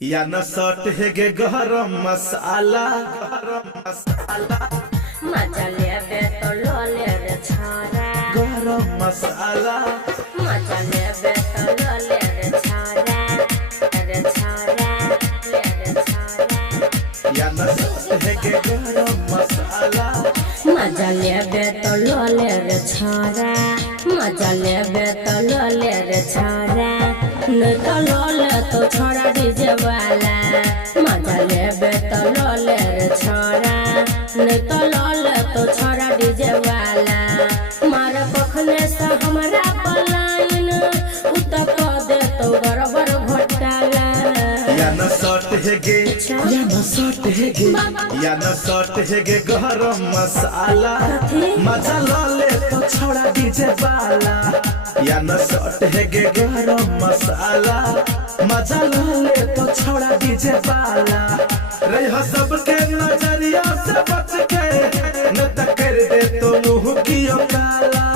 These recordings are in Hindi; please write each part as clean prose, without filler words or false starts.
या न सट है गे गरम मसाला मजा लेबे तो लो ले रे छारा गरम मसाला मजा लेबे तो लो ले रे छारा ले रे छारा या न सट है गे गरम मसाला मजा लेबे तो लो ले रे छारा मजा लेबे तो लो ले रे छारा न तो लो ले तो छोड़ा डीजे वाला मजा लेबे तो लो ले रे छारा न तो लो ले तो छोड़ा डीजे वाला मार पखने से हमरा पलायन उत को दे तो बराबर घोटाला या न सट है गे या न सट है गे गरम मसाला मजा लो ले तो छोड़ा डीजे वाला या न सट है गे गरम मसाला मजा लो ले तो छोड़ा डीजे वाला रह सबके नजरिया से बच के न त कर दे तो मुंह कियो काला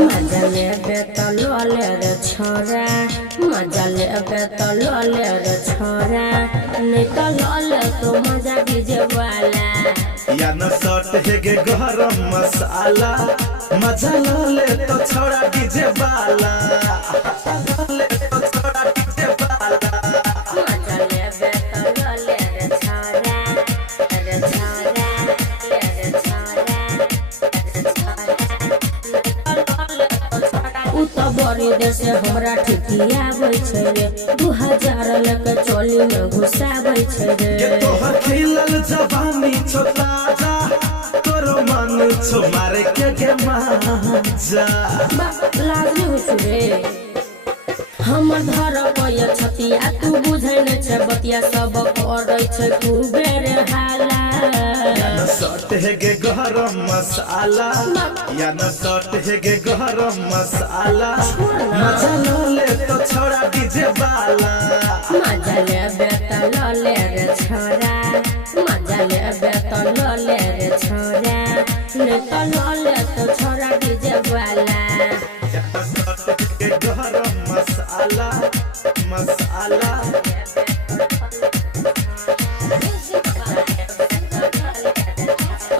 मजा लेबे तो लो ले रे छोरा मजा लेबे तो लो ले रे छोरा नहीं तो लो ले तो मजा डीजे वाला या न सट है गे गरम मसाला मजा लो ले तो छोड़ा डीजे वाला ले तो छोड़ा डीजे वाला मजा लेबे तो लो ले रे छोरा ले रे छोरा उ तो बड़ी देर से हमरा ठिकिया आबै छै रे 2000 लेके चोली में घुसाबै छै रे ये तोहर खिलल जवानी छो ताजा तोरो मन छो मारे के मजा लाजमी हो छु रे हमर घर पय छतिया तू बुझै नै छै बतिया सब करै छै खूबे रे हाला या न सट है गे गरम मसाला या न सट है गे गरम मसाला मजा लो ले तो छोड़ा डीजे वाला मजा लेबे तो लो ले रे छोरा मजा लेबे तो लो ले रे छोरा नहीं तो लो ले तो छोरा डीजे वाला या न सट है गे गरम मसाला मसाला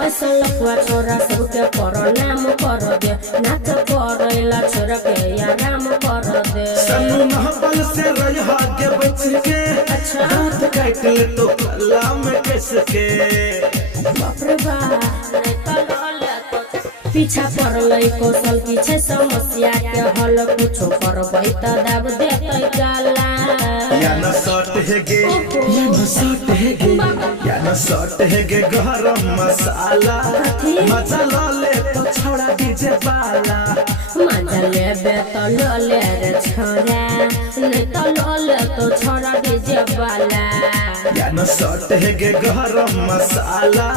ऐसा लफुआ छोरा सबके करो नाम कर दे नाच करैला छोरा के या राम कर दे सन्नू महबल से रह के बच के हाथ काट ले तो कला में कसके बाप रे बाप पीछा पड़लै कौशल की छै समस्या के हल कुछो करबै त दाब देतै गाला या न सट है गे या न सट है गे गरम मसाला मजा लो ले तो छोड़ा डीजे वाला मजा लेबे तो लो ले रे छोरा नहीं तो लो ले तो छोड़ा डीजे वाला या न सट है गे गरम मसाला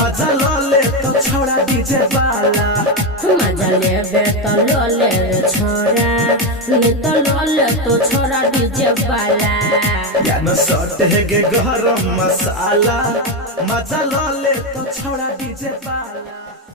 मजा लो ले तो छोड़ा डीजे वाला मजा लेबे तो लो ले रे छोरा नहीं तो लो ले तो छोड़ा डीजे वाला या न सट है गे गरम मसाला मजा लो ले तो छोड़ा डीजे वाला।